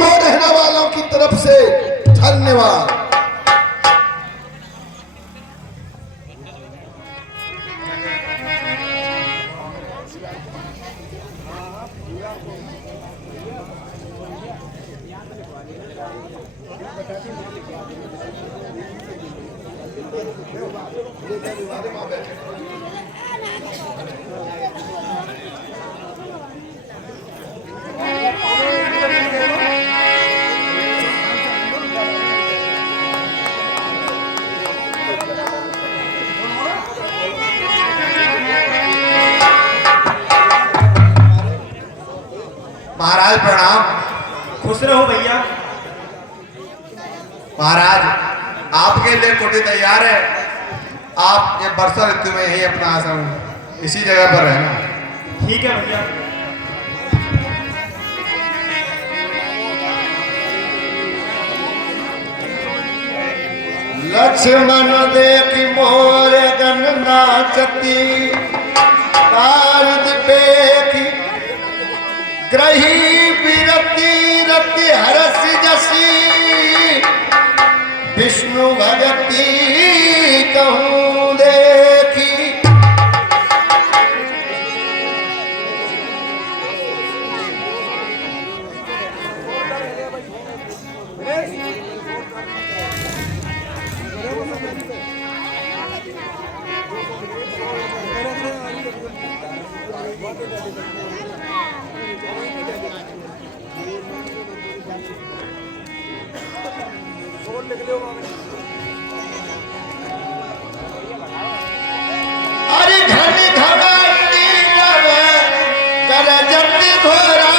में रहने वालों की तरफ से धन्यवाद। महाराज प्रणाम। खुश रहो भैया। महाराज आपके लिए कोठी तैयार है। आप ये वर्षा ऋतु में यही अपना आश्रम इसी जगह पर रहना। ठीक है भैया। लक्ष्मण देख मोर गन नाचती, पारद पेखी ग्रही विरति रति हरस जसी, विष्णु भगति कहूँ देखी। अरे घन घमंडी नव करजत घोरा,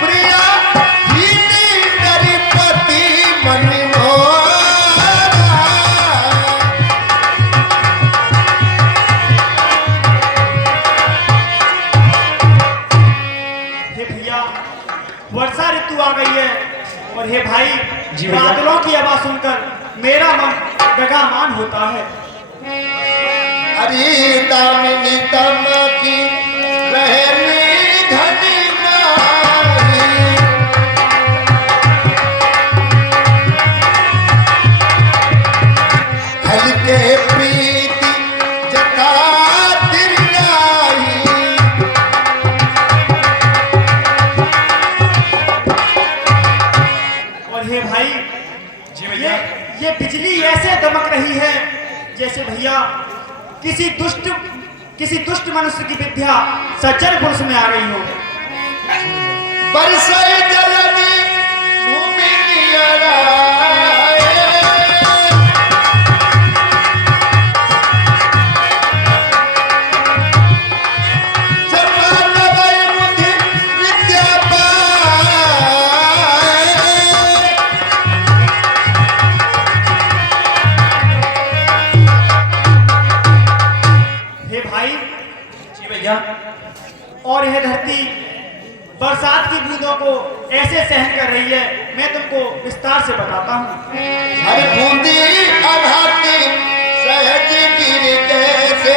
प्रिया हीनी दरिपति मन मोरा। हे भैया वर्षा ऋतु आ गई है और हे भाई बादलों की आवाज सुनकर मेरा मन गगनमान होता है। अरे दामिनी तम की रहनी घनी नारी, खल के प्रीति जता तिरनाही। और हे भाई ये बिजली ऐसे दमक रही है जैसे भैया किसी दुष्ट मनुष्य की विद्या सज्जन पुरुष में आ रही हो। बरसाए जलनी भूमि नियराए, जपान वै बुद्धि विद्या पाए। हे भाई जी भैया, और यह धरती बरसात की बूंदों को ऐसे सहन कर रही है, मैं तुमको विस्तार से बताता हूँ। हर बूंदी आघाती सहज गिर कैसे,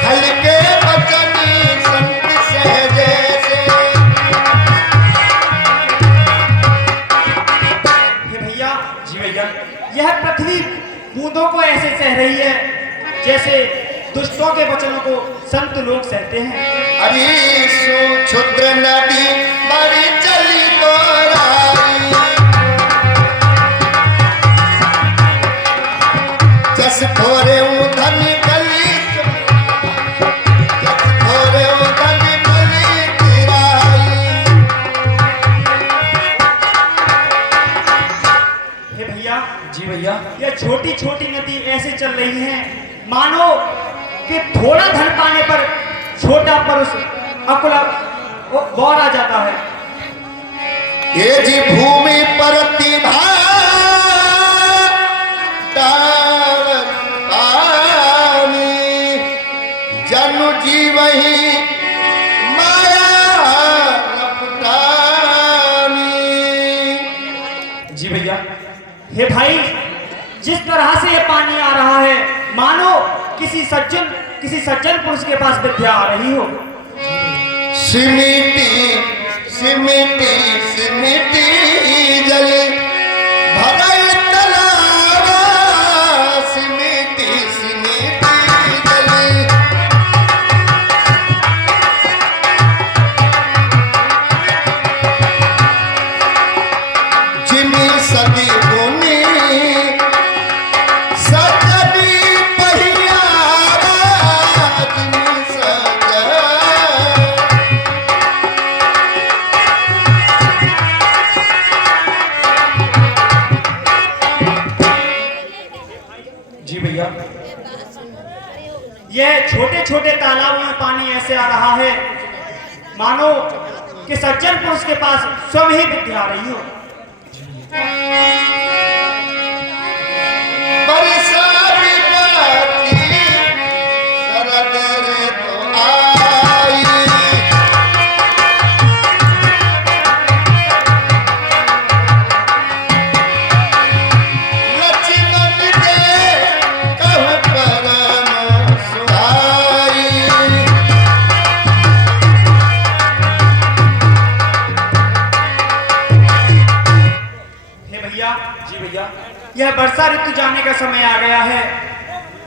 खल के बचनी संत सहजे से। हे भैया जी भैया, यह पृथ्वी बूंदों को ऐसे सह रही है जैसे दुष्टों के वचनों को संत लोग सहते हैं। अरे क्षुद्र नदी मरी चली तोराई, जस थोरे धन कली, जस थोरे धन कली तिराई। हे भैया जी भैया। ये छोटी छोटी नदी ऐसे चल रही है मानो कि थोड़ा धन पाने पर छोटा पुरुष अकुला गौर आ जाता है। ये जी भूमि प्रतिभा पानी, जनु जीवही माया लपटानी। जी भैया। हे भाई जिस तरह से ये पानी आ रहा है मानो किसी सज्जन पुरुष के पास विद्या आ रही हो। सिमिटी सिमिटी सिमिटी जल भरल तलावा, सिमिटी सिमिटी जल। जिमी सदी गुनी सजनी पहियावा, जिमी सजा। जी भैया, यह छोटे छोटे तालाबों में पानी ऐसे आ रहा है मानो कि सज्जन पुरुष के पास स्वयं ही विद्या आ रही हो। बरसाती बाती शरद ऋतु आई, लक्ष्मण के कह परम सुहाई। हे भैया, जी भैया, यह वर्षा ऋतु जाने का समय आ गया है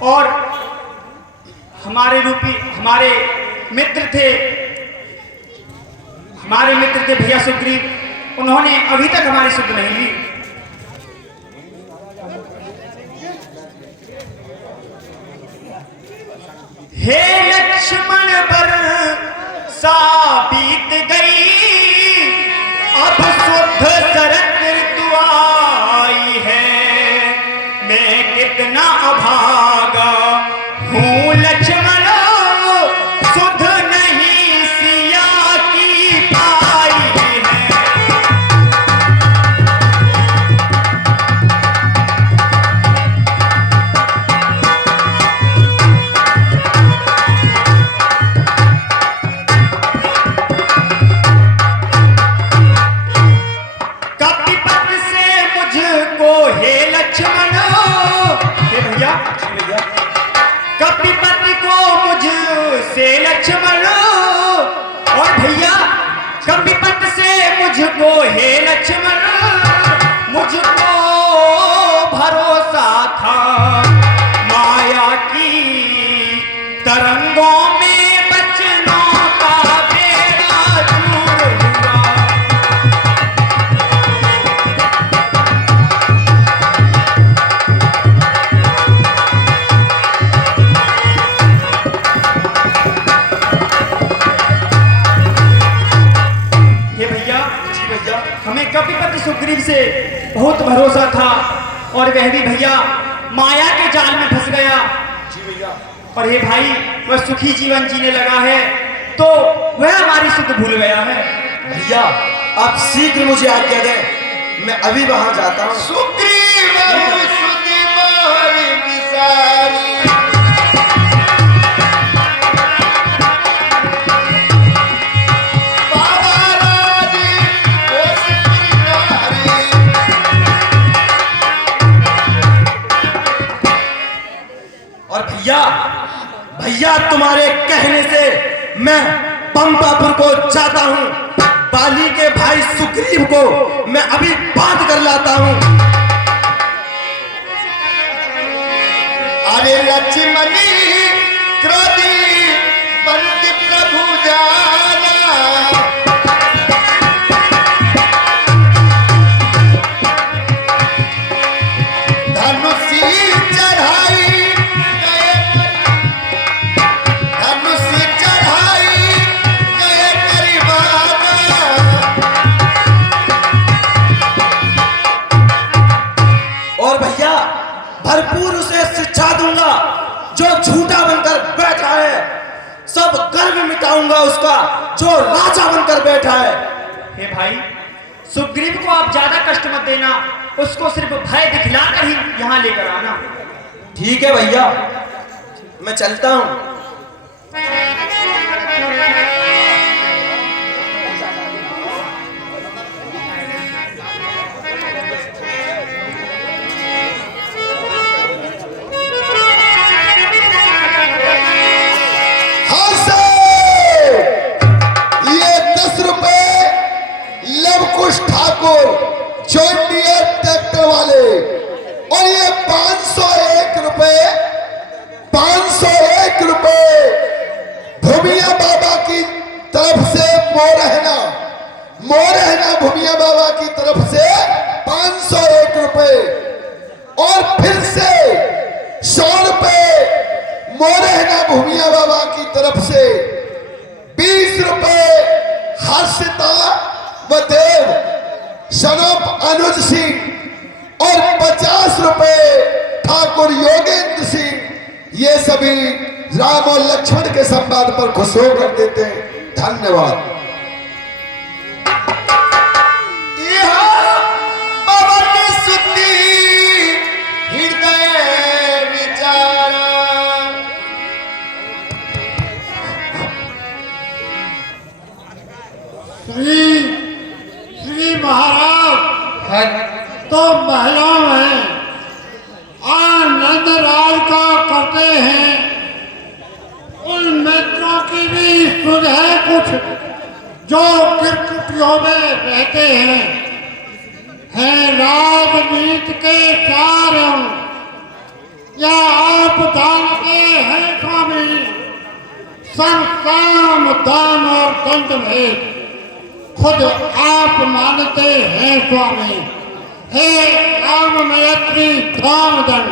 और हमारे मित्र थे भैया सुग्रीव, उन्होंने अभी तक हमारी सुध नहीं ली। हे लक्ष्मण बरसा बीत गई, अब शुद्ध शरद ऋतु आई है। मैं कितना अभागा हूँ लक्ष्मण, सुध नहीं सिया की पाई है। कपिपत से मुझको हे लक्ष्मण, हे भैया, कपिपत को मुझसे लक्ष्मण, और भैया कपिपत से मुझको हे लक्ष्मण, मुझको भरोसा था माया की तरंगों में बचनों का बेड़ा दूर हुआ। हे भैया, जी भैया, हमें कपिपति सुग्रीव से बहुत भरोसा था और वह भी भैया माया के जाल में फंस गया। जी भैया, और हे भाई वह सुखी जीवन जीने लगा है तो वह हमारी सुध भूल गया है। भैया आप शीघ्र मुझे आज्ञा दें, मैं अभी वहां जाता हूँ। सुग्रीव सुधि मोहि विसारी, बाबा राजी कोस पुरनारी। और भैया भैया तुम्हारे कहने से मैं पंपापुर को जाता हूँ, बाली के भाई सुग्रीव को मैं अभी बांध कर लाता हूँ। अरे लक्ष्मणी क्रोधी पंत प्रभु जाना, धनुषी चढ़ाई गए, धनुषी चढ़ाई गए करीबाना। और भैया भरपूर उसे शिक्षा दूंगा, जो झूठा बनकर बैठा है सब गर्व मिटाऊंगा उसका, जो राजा बनकर बैठा है। हे भाई, सुग्रीव को आप ज्यादा कष्ट मत देना, उसको सिर्फ भय दिखलाकर ही यहाँ लेकर आना। ठीक है भैया, मैं चलता हूँ। कुछ ठाकुर जॉन डियर ट्रैक्टर वाले, और ये 501 रुपए, 501 रुपए भूमिया बाबा की तरफ से मोरहना भूमिया बाबा की तरफ से 501 रुपए, और फिर से 100 रुपए मोरहना भूमिया बाबा की तरफ से, 20 रुपए हर्षिता व देव सनोप अनुज सिंह, और 50 रुपए ठाकुर योगेंद्र सिंह। ये सभी राम और लक्ष्मण के संवाद पर खुश होकर देते हैं। धन्यवाद। बाबा के सुती हृदय विचार, श्री महाराज तो महिला में आनंद राज का करते हैं। उन मित्रों की भी सुध है कुछ जो किरकुटियों में रहते हैं राजनीति के चार अंग, या आप जानते हैं स्वामी, सब काम दान और दंड में खुद आप मानते हैं स्वामी। हे राम मैत्री दान दंड,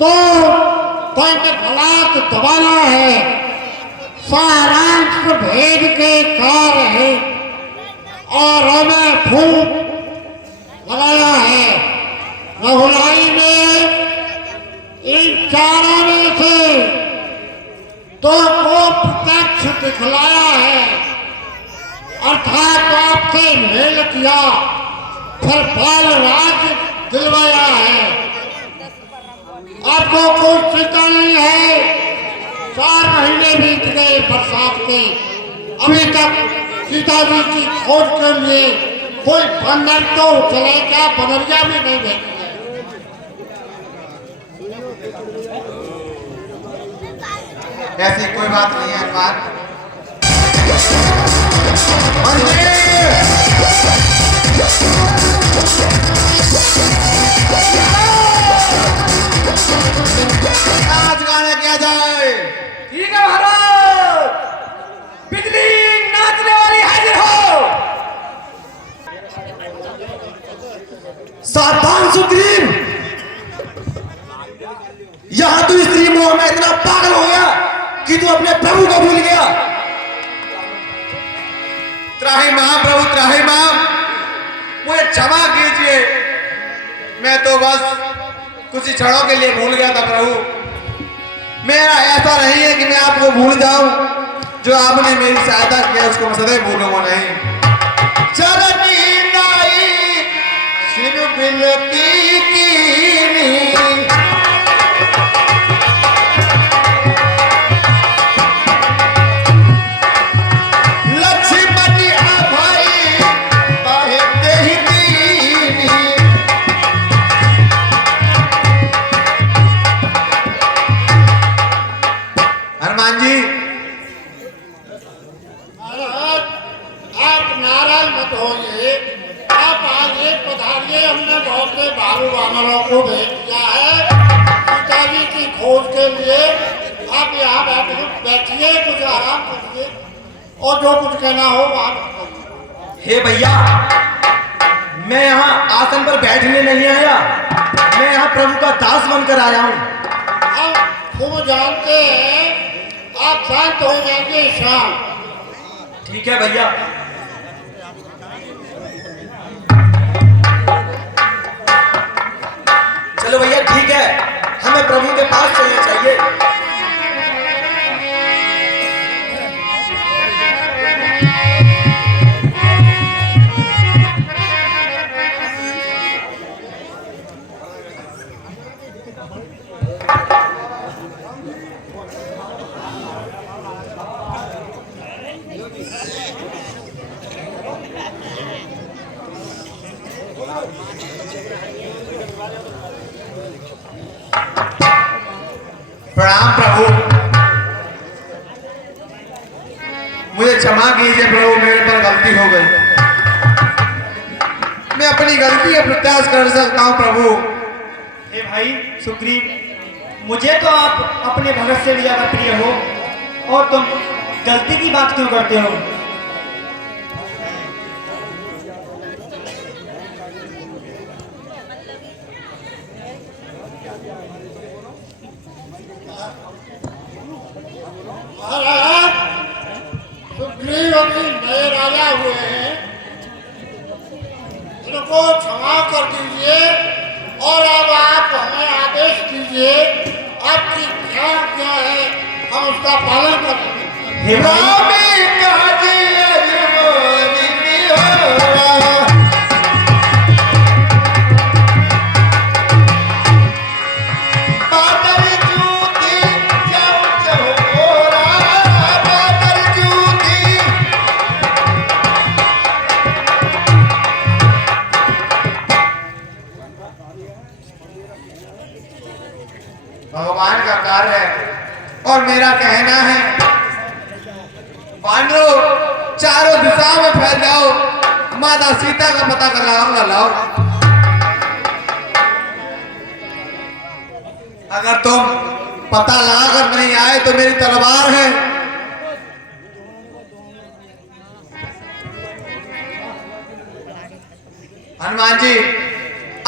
तो दंड फलात दबाना है, सारांश भेद के कार्य है, और हमें फूक लगाया है। रघुराई में इन चारों में से दो को प्रत्यक्ष दिखलाया है, अर्थात आपसे मेल किया, फिर बाल राज दिलवाया है। आपको कोई चिंता नहीं है, 4 महीने बीत गए बरसात के, अभी तक सीता जी की खोज के लिए कोई बंदर तो चले क्या, बदरिया भी नहीं भेजी। ऐसी कोई बात नहीं है हनुमान। आज गाना क्या जाए? ठीक है महाराज, बिजली नाचने वाली हाजिर हो। सावधान सुग्रीव, यहां तू स्त्री मोह में इतना पागल हो गया कि तू अपने प्रभु को भूल गया। त्राहिमाम प्रभु त्राहिमाम, मुझे क्षमा कीजिए, मैं तो बस कुछ ही क्षणों के लिए भूल गया था प्रभु। मेरा ऐसा नहीं है कि मैं आपको भूल जाऊं, जो आपने मेरी सहायता किया उसको मैं सदैव भूलूंगा नहीं। चरनी नाई सिर बिनती कीनी, लक्ष्मणी भाई बाहे देहि दीनी। हनुमान जी, महाराज आप नाराज मत होइए, आप आगे पधारिए। हमने बहुत से भालू वानरों को भेज दिया है सीता जी की खोज के लिए। आप यहाँ बैठिए, कुछ आराम करिए, और जो कुछ कहना हो आप। हे भैया, मैं यहाँ आसन पर बैठने नहीं आया, मैं यहाँ प्रभु का दास बनकर आया हूँ। हम खूब जानते हैं आप शांत हो जाएंगे शाम। ठीक है भैया। चलो भैया ठीक है, हमें प्रभु के पास चलना चाहिए। प्रणाम प्रभु, मुझे क्षमा कीजिए प्रभु, मेरे पर गलती हो गई। मैं अपनी गलती का प्रत्याश कर सकता हूँ प्रभु। हे भाई सुग्रीव, मुझे तो आप अपने भगत से भी ज्यादा प्रिय हो, और तुम गलती की बात क्यों करते हो? महाराज, सुग्रीव अभी नए राजा हुए हैं, इनको क्षमा कर दीजिए और अब आप हमें आदेश दीजिए, आपकी क्या क्या है, हम उसका पालन करेंगे। हे भाई, भगवान का कार्य है और मेरा कहना है, पांडवों चारों दिशा में फैल जाओ, माता सीता का पता कर लाओ। अगर तुम पता लगा कर नहीं आए तो मेरी तलवार है। हनुमान जी,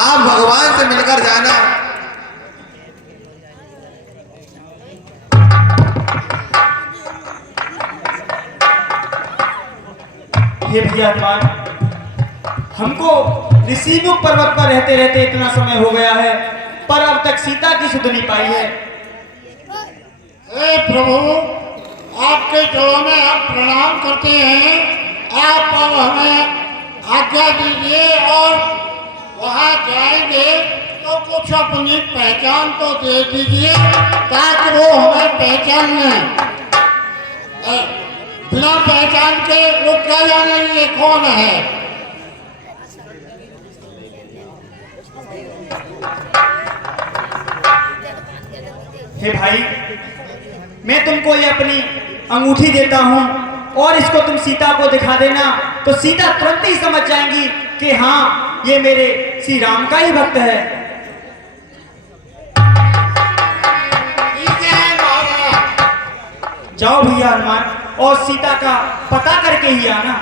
आप भगवान से मिलकर जाना। हे भैया हनुमान, हमको ऋषिमुख पर्वत पर रहते रहते इतना समय हो गया है, पर अब तक सीता की सुध नहीं पाई है। हे प्रभु, आपके चरणों में हम प्रणाम करते हैं, आप अब हमें आज्ञा दीजिए और वहाँ जाएंगे तो कुछ अपनी पहचान तो दे दीजिए ताकि वो हमें पहचान लें। बिना पहचान के वो क्या जाने ये कौन है। हे भाई, मैं तुमको ये अपनी अंगूठी देता हूँ और इसको तुम सीता को दिखा देना, तो सीता तुरंत ही समझ जाएंगी कि हाँ, ये मेरे श्री राम का ही भक्त है। ठीक है महाराज। जाओ भैया हनुमान, और सीता का पता करके ही आना।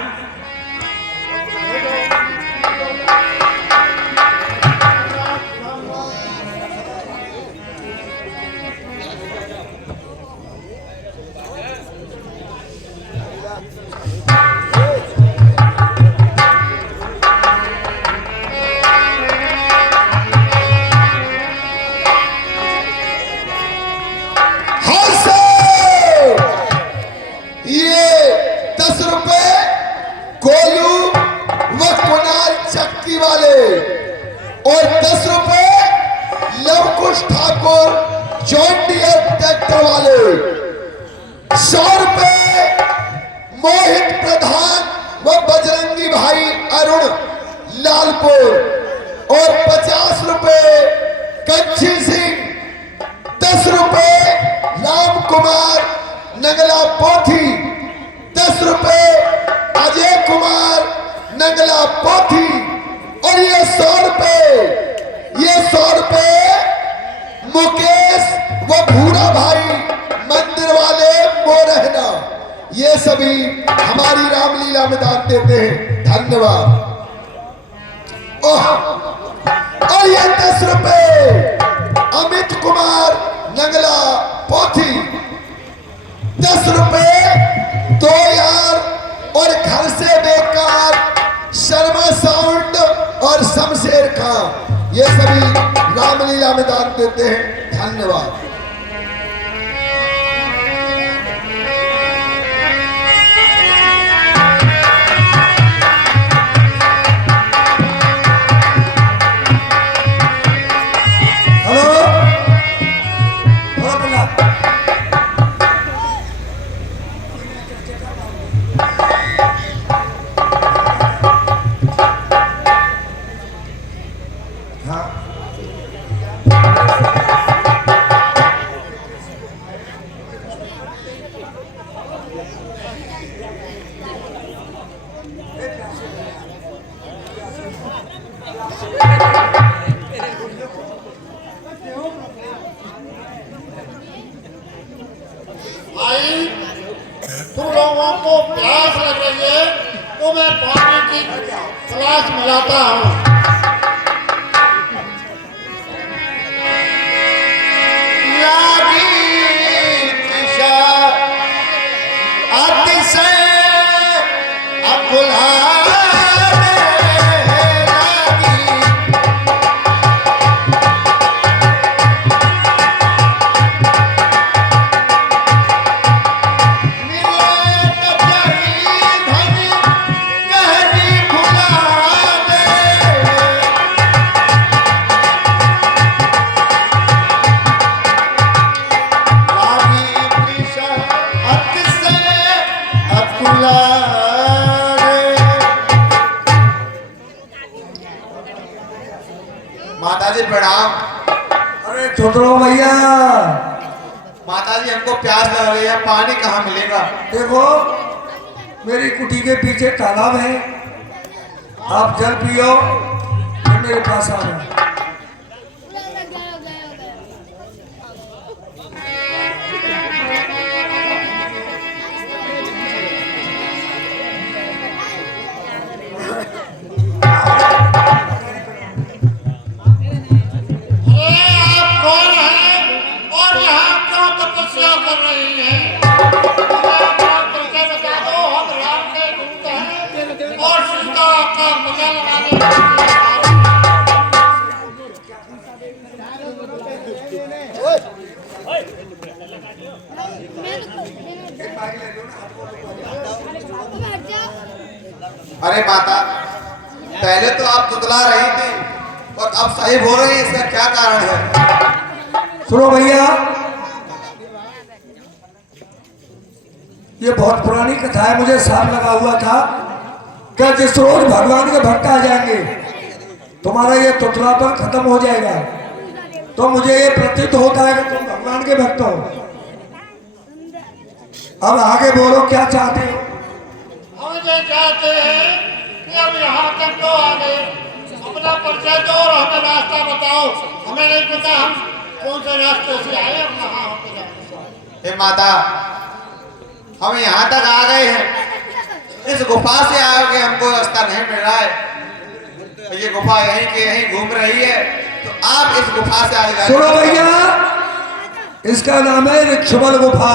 और 10 रुपए Lavkush Thakur John Deere tractor वाले, 100 रुपए मोहित प्रधान व बजरंगी भाई अरुण लालपुर, और 50 रुपए कच्छी सिंह, 10 रुपए राम कुमार नगला पोथी, 10 रुपए अजय कुमार नगला पोथी, और ये 100 रुपए मुकेश व भूरा भाई मंदिर वाले मोरहना, ये सभी हमारी रामलीला में दान देते हैं। धन्यवाद। और ये 10 रुपए अमित कुमार नगला पोथी, 10 रुपए 2 यार और घर से बेकार शर्मा साउंड और शमशेर खां, ये सभी रामलीला में दान देते हैं। धन्यवाद। भाई तुम लोगों को प्यास लग रही है तो मैं पानी की गिलास मिलाता हूँ। माताजी प्रणाम। अरे छोटो भैया, माताजी हमको प्यास लग रही है, पानी कहाँ मिलेगा? देखो मेरी कुटी के पीछे तालाब है, आप जल पियो और मेरे पास आ जाओ। अरे माता, पहले तो आप तुतला रही थी और अब सही बोल रही हैं, इसका क्या कारण है? सुनो भैया, ये बहुत पुरानी कथा है, मुझे साफ लगा हुआ था कि जिस रोज भगवान के भक्त आ जाएंगे तुम्हारा ये तुतलापन खत्म हो जाएगा। तो मुझे ये प्रतीत होता है कि तुम भगवान के भक्त हो। अब आगे बोलो, क्या चाहते हो? हम ये चाहते हैं कि अब यहाँ तक तो आ गए, अपना परिचय दो और हमें रास्ता बताओ। हमें नहीं पता हम कौन से रास्ते से आए और कहाँ होते जाते। हे माता, हम यहाँ तक आ गए हैं, इस गुफा से आओगे, हमको रास्ता नहीं मिल रहा है। ये गुफा यहीं के यहीं घूम रही है, तो आप इस गुफा से आगे जाइए। सुनो भैया, इसका नाम है ऋक्षुबल गुफा।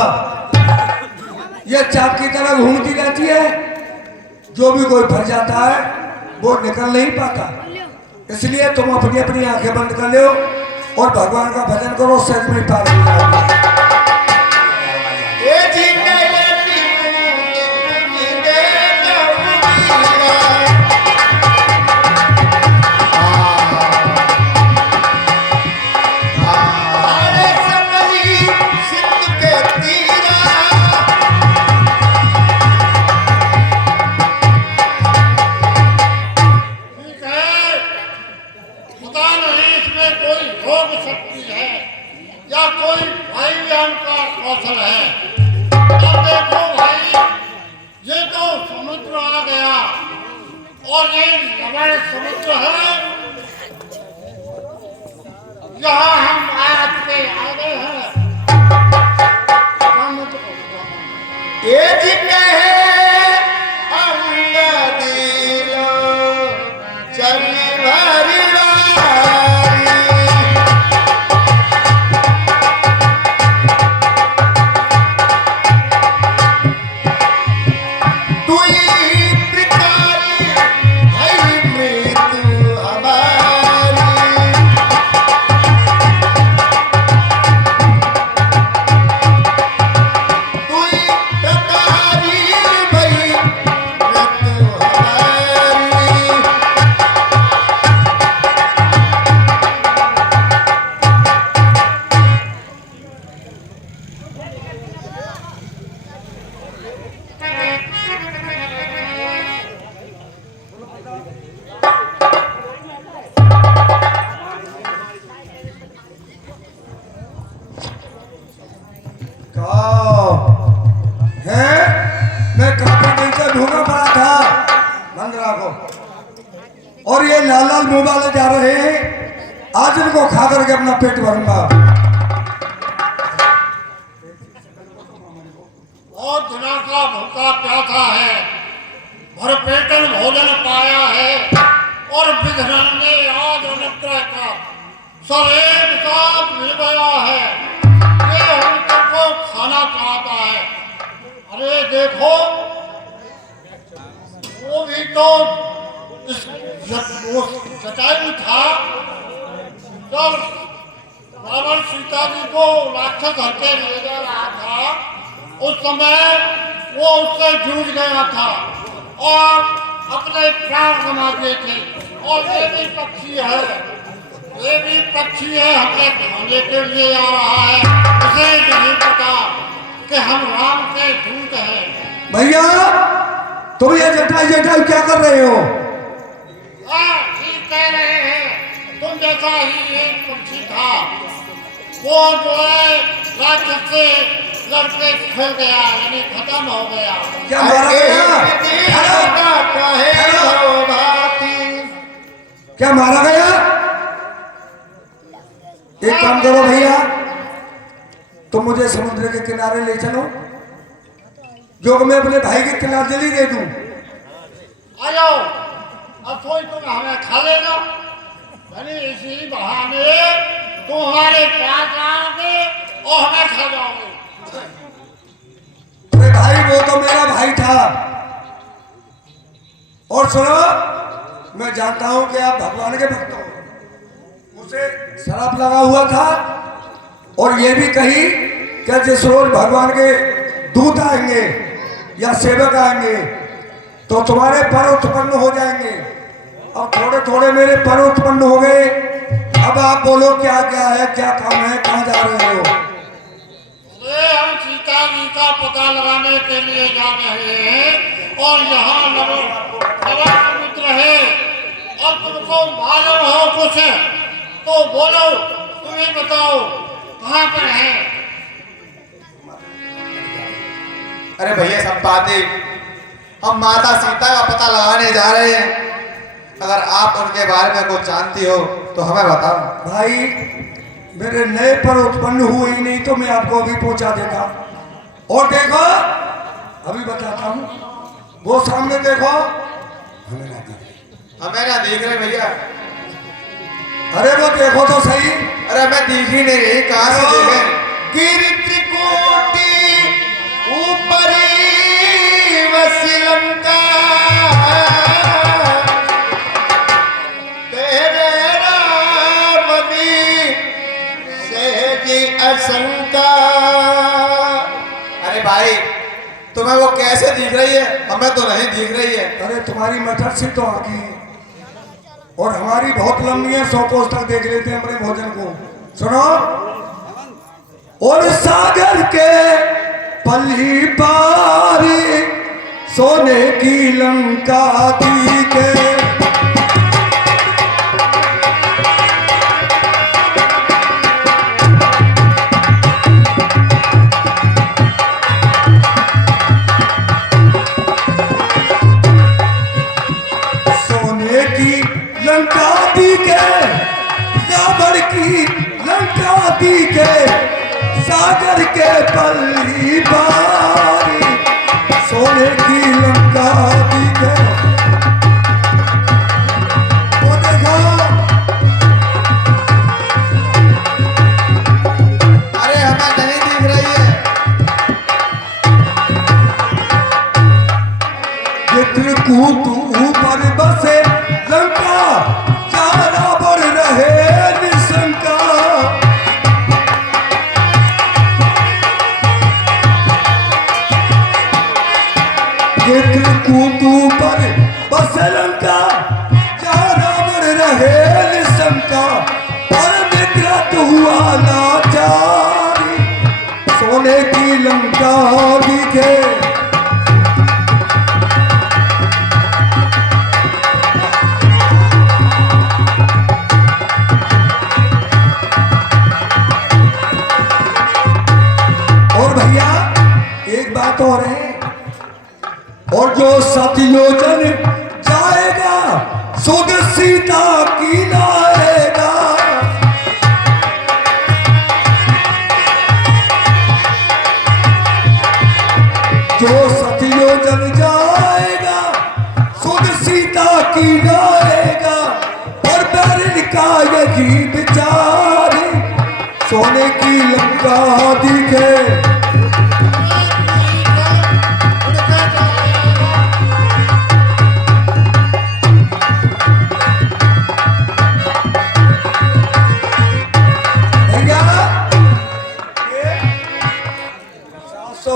ये चाप की तरह घूमती रहती है, जो भी कोई फंस जाता है वो निकल नहीं पाता। इसलिए तुम अपनी अपनी आंखें बंद कर लो और भगवान का भजन करो, सच में पार हो जाओगे। या कोई भाई बहन का कौशल है। अब देखो भाई, ये तो समुद्र आ गया और ये लवण समुद्र है, यहाँ हम आज पे आ गए हैं। और ये लाल लाल मुंह वाले जा रहे हैं, आज इनको खा करके अपना पेट भरूंगा। और दिनों का भूखा प्यासा है, भरपेटन भोजन पाया है, और विघ्न ने आज अनुग्रह का सरेब साथ मिल गया है, ये हम सबको खाना चाहता है। अरे देखो, वो भी तो जटायु था, जब रावण सीता जी को राक्षस हत्या ले जा रहा था, उस समय वो उससे जूझ गया था और अपने प्राण गंवा दिए थे। और ये भी पक्षी है, ये भी पक्षी है, हमें खाने के लिए आ रहा है, उसे नहीं पता कि हम राम के दूत हैं। भैया तुम ये जटाई जटाई क्या कर रहे हो? ठीक कह रहे हैं, तुम जैसा ही एक पक्षी था, वो जो है राक्षस से लड़के खेल गया, यानी खत्म हो गया। क्या मारा गया? क्या मारा गया? एक काम करो भैया, तुम मुझे समुद्र के किनारे ले चलो, जो मैं अपने भाई की तिलांजलि दे दूं। आ जाओ, अब कोई तुम हमें खा लेगा, यानी इसी बहाने तुम हमारे पास आओगे और हमें खा जाओगे। अरे भाई वो तो मेरा भाई था, और सुनो, मैं जानता हूं कि आप भगवान के भक्त हो। मुझे शराब लगा हुआ था, और ये भी कही कि जिस रोज भगवान के दूत आएंगे या सेवक आएंगे तो तुम्हारे पर उत्पन्न हो जाएंगे। अब थोड़े थोड़े मेरे पर उत्पन्न हो गए। अब आप बोलो क्या क्या है, क्या काम है, कहाँ जा रहे हो? अरे हम सीता जी का पता लगाने के लिए जा रहे हैं, और यहाँ नवा समुद्र है, और तुमको मालूम हो कुछ तो बोलो, तुम ही बताओ कहाँ पर है। अरे भैया संपाति, हम माता सीता का पता लगाने जा रहे हैं, अगर आप उनके बारे में कुछ जानती हो तो हमें बताओ। भाई मेरे नए पर उत्पन्न हुए ही नहीं तो मैं आपको अभी पहुंचा देता। और देखो, अभी बताता हूं, वो सामने देखो, हमें ना देख रहे भैया। अरे वो देखो तो सही। अरे हमें दिख ही नहीं रही, कहाँ से देखें? कीर्तिकोटि ऊपरी वसिलंका, तेरे रावणी सहजी असंका। अरे भाई, तुम्हें वो कैसे दिख रही है? हमें तो नहीं दिख रही है। अरे तुम्हारी मटर से तो आगी, और हमारी बहुत लंबी है, 100 कोस तक देख लेते हैं अपने भोजन को। सुनो, और सागर के पल्ली पारी सोने की लंका दी के, सोने की लंका दी के, रावण की लंका दी के, सागर के पल्ली पारी सोने की लंका दी के। वो देखो, अरे हमें नहीं दिख रही है। चित्रकूट ऊपर बसे लंका, चारा बढ़ रहे निशंका। चित्रकूट ऊपर बसे लंका, चारा बढ़ रहे निशंका। और निद्रत हुआ लाचारी सोने की लंका दिखे। और भैया एक बात और है, और जो 7 योजन जाएगा सुध सीता की लाएगा। जो सतियो जन जाएगा सुध सीता की लाएगा। और बैरिन का यही विचार सोने की लंका दिखे।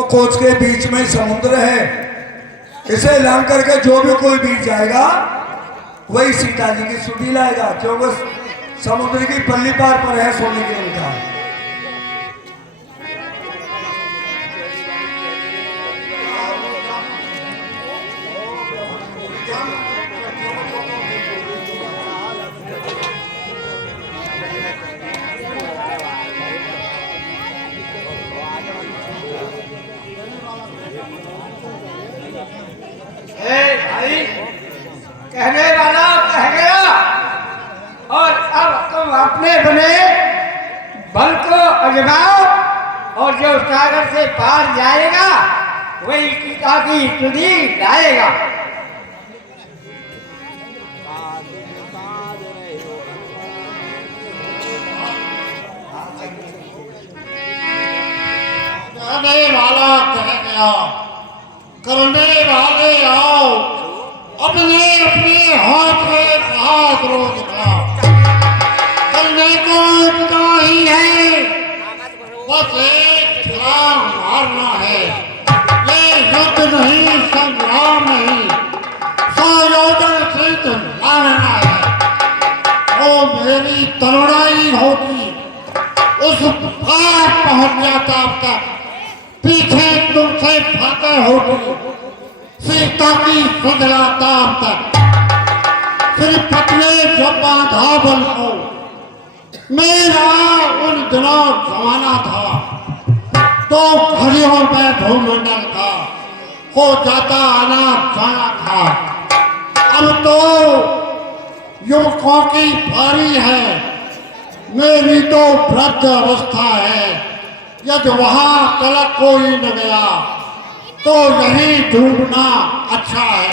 कोच के बीच में समुद्र है, इसे लांग करके जो भी कोई बीच जाएगा वही सीता जी की सुधी लाएगा, क्योंकि समुद्र की पल्ली पार पर है सोने के उनका। कहने वाला कह गया और अब तुम अपने बने बल को आजमाओ और जो सागर से पार जाएगा वही सीता की सुधी लाएगा। कहने वाला कह गया, करने वाले आओ, अपने अपने हाथ में हाथ रोक दो। करने को इतना ही है, बस एक छलांग मारना है। ये युद्ध नहीं, संग्राम नहीं, संयोजन सिद्ध मारना है। वो मेरी तलवारी होती उस पार पहुंच जाता, अब तक पीछे तुमसे फाते होती सीता की सुधराता तक। सिर्फ पतले जब बांधा बल को मेरा उन दिनों जमाना था, तो घड़ियों में भूमंडल का हो जाता आना जाना था। अब तो युवकों की बारी है, मेरी तो वृद्ध अवस्था है। यदि वहां तलक कोई न गया तो यही डूबना अच्छा है।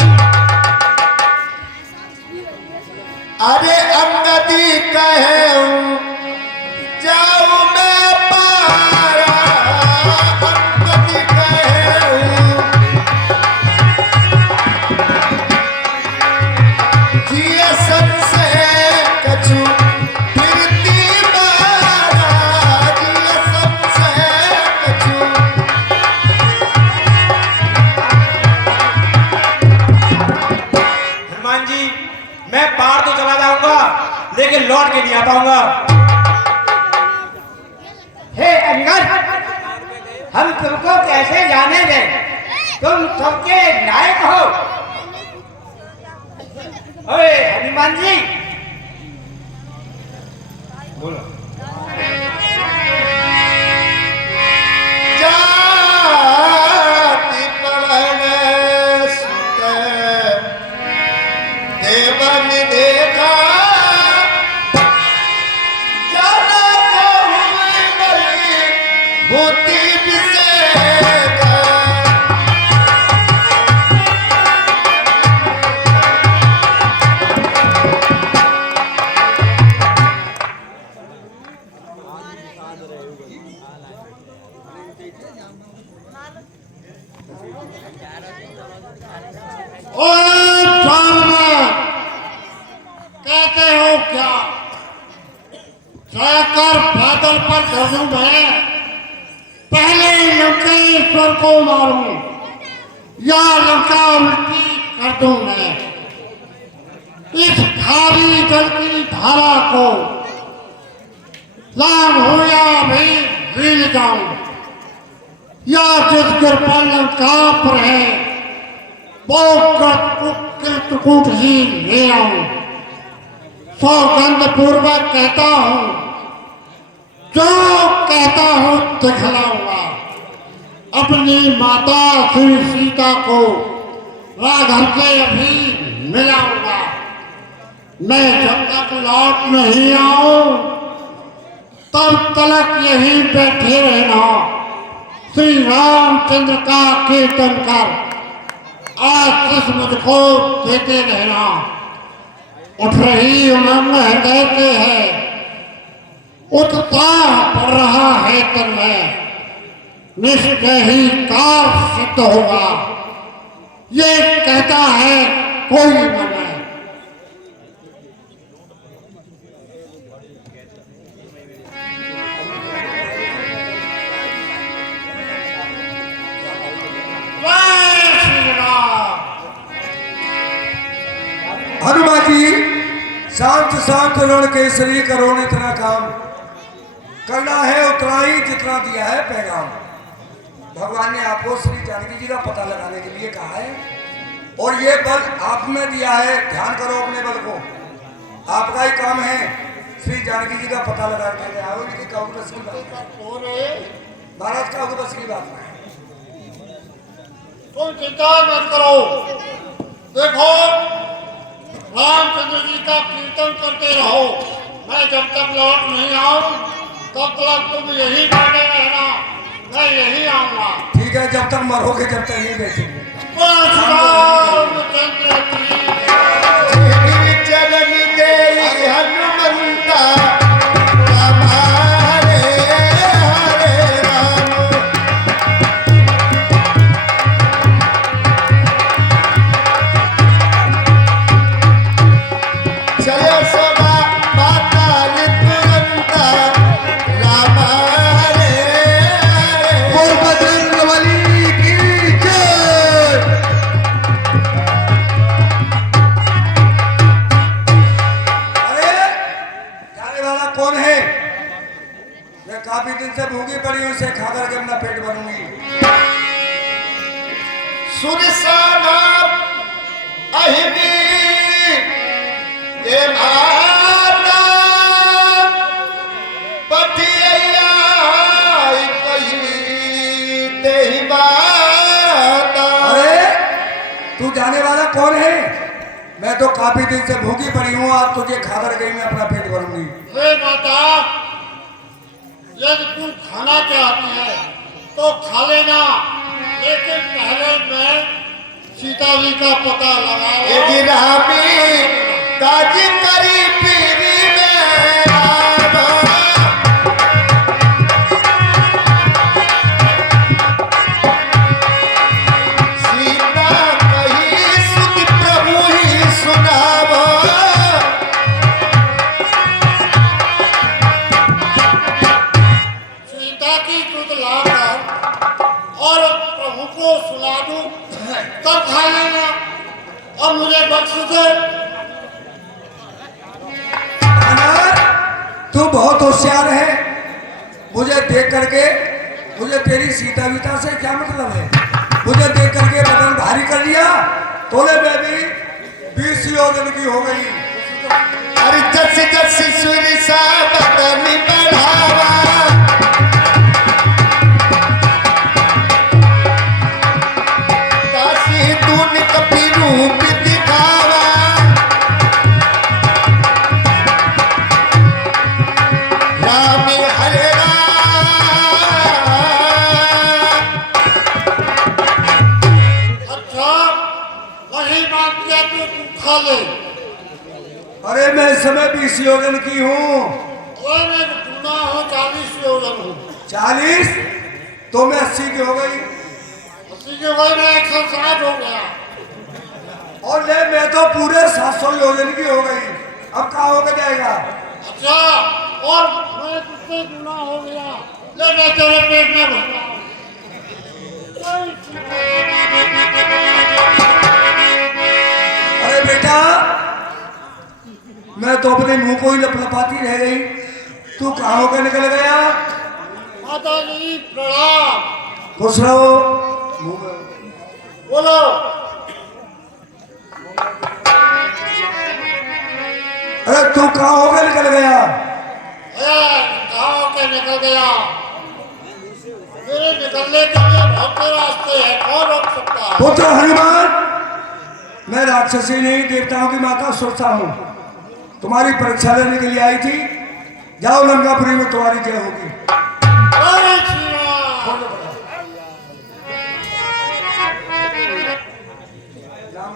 अरे अंगदी कहे जाऊं मैं पारा, अंगदी कहे जिए सबसे कछु फिरती मारा, जिए सबसे कछु। हनुमान जी, मैं पार तो चला जाऊंगा लेकिन लौट के नहीं आ पाऊंगा। हे अंगद, हम तुमको कैसे जाने दें? तुम सबके नायक हो। ओए हनुमान जी, बोलो। जाति पवन सुत देवन देखा, जाना कहूँ बलि भूति विषेक। ओए जानवर, कहते हो क्या? जाकर बादल पर चढ़ूं मैं, पहले लंकेश्वर को मारूं या लंका उल्टी कर दूं मैं। इस खारी जल की धारा को लांग हो या भी भील जाऊं, या जिस गिर पर लंका पर है वो कृतकूट ही ले आऊं। सौगंध पूर्वक कहता हूं, जो कहता हूं दिखलाऊंगा। अपनी माता श्री सीता को राघव से अभी मिलाऊंगा। मैं जब तक लौट नहीं आऊं तब तक यहीं बैठे रहना। श्री रामचंद्र का कीर्तन कर आज इस मुझको देते रहना। उठ रही उमंग हृदय के है, उत्साह पड़ रहा है तन में, निश्चय ही कार्य सिद्ध होगा, ये कहता है कोई मन है। हनुमान जी शांत शांत रण केसरी करो इतना काम करना है उतना ही जितना दिया है पैगाम। भगवान ने आपको श्री जानकी जी का पता लगाने के लिए कहा है और ये बल आप में दिया है। ध्यान करो अपने बल को, आपका ही काम है श्री जानकी जी का पता लगा के आओ। की काहू बस की बात महाराज, काहू बस की बात है। तुम चिंता मत करो, देखो रामचंद्र जी का कीर्तन करते रहो। मैं जब तक लौट नहीं आऊं तब तक तुम यही बैठे रहना, मैं यही आऊंगा। ठीक है, जब तक मरोगे जब तक यही बैठेंगे। रामचंद्र की चरण दे हनुमंता काफी दिन से भूखी पड़ी हूँ, उसे खा करके अपना पेट भरूंगी। सुरसाना अहिदी ये माता पतिया कही तेरी बात। अरे तू जाने वाला कौन है? मैं तो काफी दिन से भूखी पड़ी हूँ, आज तुझे खा कर गई मैं अपना पेट भरूंगी। माता यदि तू खाना चाहती है तो खा लेना, लेकिन पहले मैं सीता जी का पता लगा ताजी करी पीरी में सीता कही सुत प्रभु ही सुनावा। और प्रभु को सुना दूं तब खा लेना और मुझे बख्श दे। तू बहुत होशियार है, मुझे देख करके मुझे तेरी सीता वीता से क्या मतलब है? मुझे देख करके बदन भारी कर लिया, तोले में भी 20 योजन की हो गई। अरे जैसे जैसे सूर्य सा बदन बढ़ावा, अरे मैं इस समय 20 योजन की हूँ। मैं गुना हूँ 40 योजन हूँ। 40 तो मैं 80 की हो गई। 80 की हो गई, मैं 160 हो गया। और ले मैं तो पूरे 700 योजन की हो गई। अब कहाँ होकर जाएगा? अच्छा, और मैं कितने गुना हो गया? ले मैं तेरे पेट में भरता हूँ। अरे बेटा, मैं तो अपने मुंह को ही लपलपाती रह गई, तू कहाँ होकर निकल गया? माता जी प्रणाम। खुश रहो। बोलो। अरे तू कहाँ होकर निकल गया? कहाँ होकर निकल गया? मेरे निकलने के लिए बहुत से रास्ते हैं, कौन रोक सकता है? पुत्र हनुमान, मैं राक्षसी नहीं, देवताओं की माता सुरसा हूँ। तुम्हारी परीक्षा लेने के लिए आई थी। जाओ लंकापुरी में तुम्हारी जय होगी। जय श्री राम।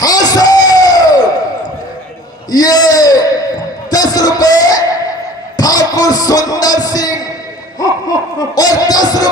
हाँ सर, ये 10 रुपए ठाकुर सुंदर सिंह और